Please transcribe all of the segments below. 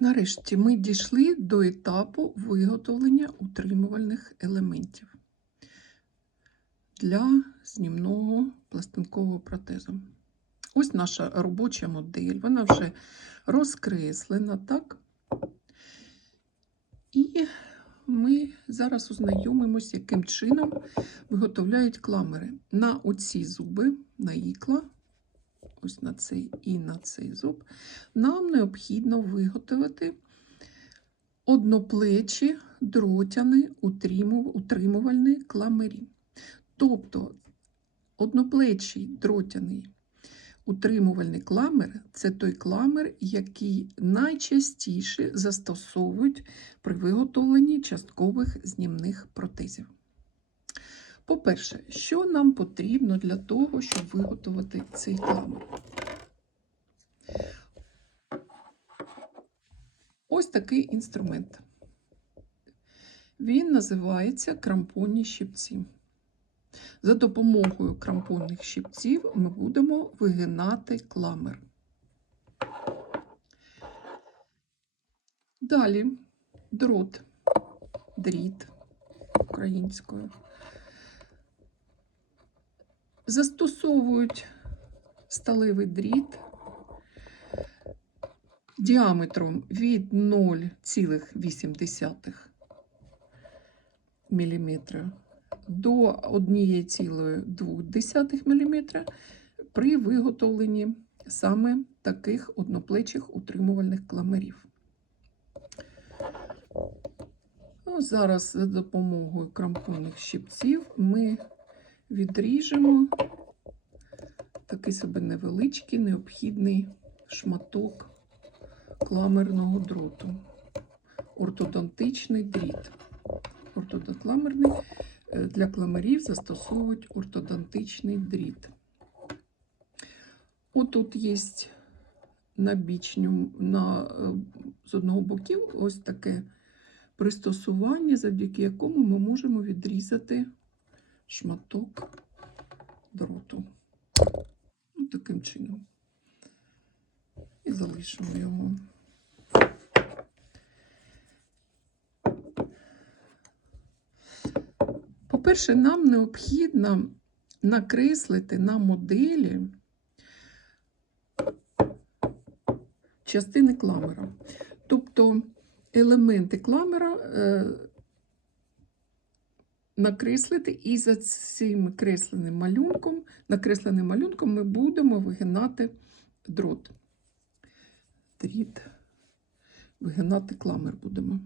Нарешті ми дійшли до етапу виготовлення утримувальних елементів для знімного пластинкового протезу. Ось наша робоча модель, вона вже розкреслена, так? І ми зараз ознайомимося, яким чином виготовляють кламери. На оці зуби, на ікла, ось на цей і на цей зуб, нам необхідно виготовити одноплечі дротяни утримувальні кламері. Тобто одноплечий дротяний утримувальний кламер це той кламер, який найчастіше застосовують при виготовленні часткових знімних протезів. По-перше, що нам потрібно для того, щоб виготовити цей кламер? Ось такий інструмент. Він називається крампонні щипці. За допомогою крампонних щипців ми будемо вигинати кламер. Далі дрот, дріт українською. Застосовують сталевий дріт діаметром від 0,8 мм до 1,2 мм при виготовленні саме таких одноплечих утримувальних кламерів. Ну, зараз за допомогою крампонних щипців ми відріжемо такий собі невеличкий необхідний шматок кламерного дроту, ортодонтичний дріт. Ортодокламерний для кламерів застосовують ортодонтичний дріт. Отут є на бічню, на, з одного боків ось таке пристосування, завдяки якому ми можемо відрізати шматок дроту. Ось таким чином. І залишимо його. По-перше, нам необхідно накреслити на моделі частини кламера. Тобто елементи кламера е, накреслити, і за цим кресленим малюнком, накресленим малюнком ми будемо вигинати дрот. Дріт, вигинати кламер будемо.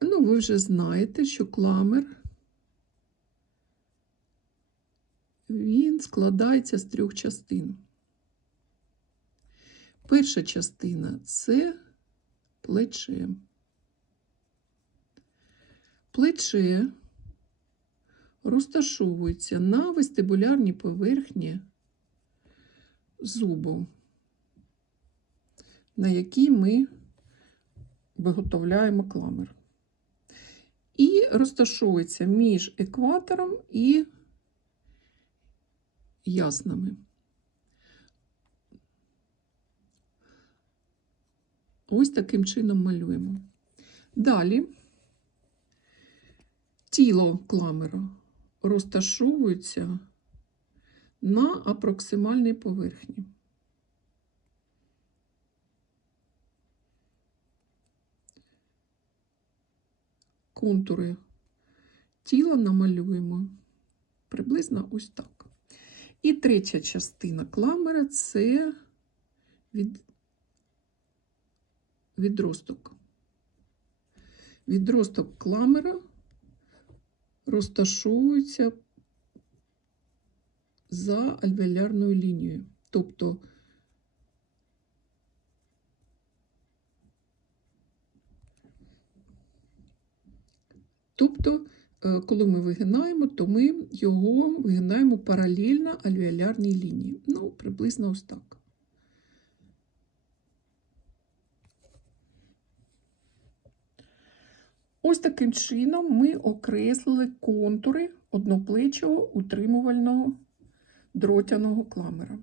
Ну, ви вже знаєте, що кламер він складається з трьох частин. Перша частина це плече. Плече розташовується на вестибулярній поверхні зубу, на якій ми виготовляємо кламер і розташовується між екватором і яснами. Ось таким чином малюємо. Далі тіло кламера розташовується на апроксимальній поверхні. контури тіла намалюємо приблизно ось так. І третя частина кламера це від... відросток. Відросток кламера розташовується за альвеолярною лінією. Тобто Тобто, е, коли ми вигинаємо, то ми його вигинаємо паралельно альвеолярній лінії. Ну, приблизно ось так. Ось таким чином ми окреслили контури одноплечого утримувального дротяного кламера.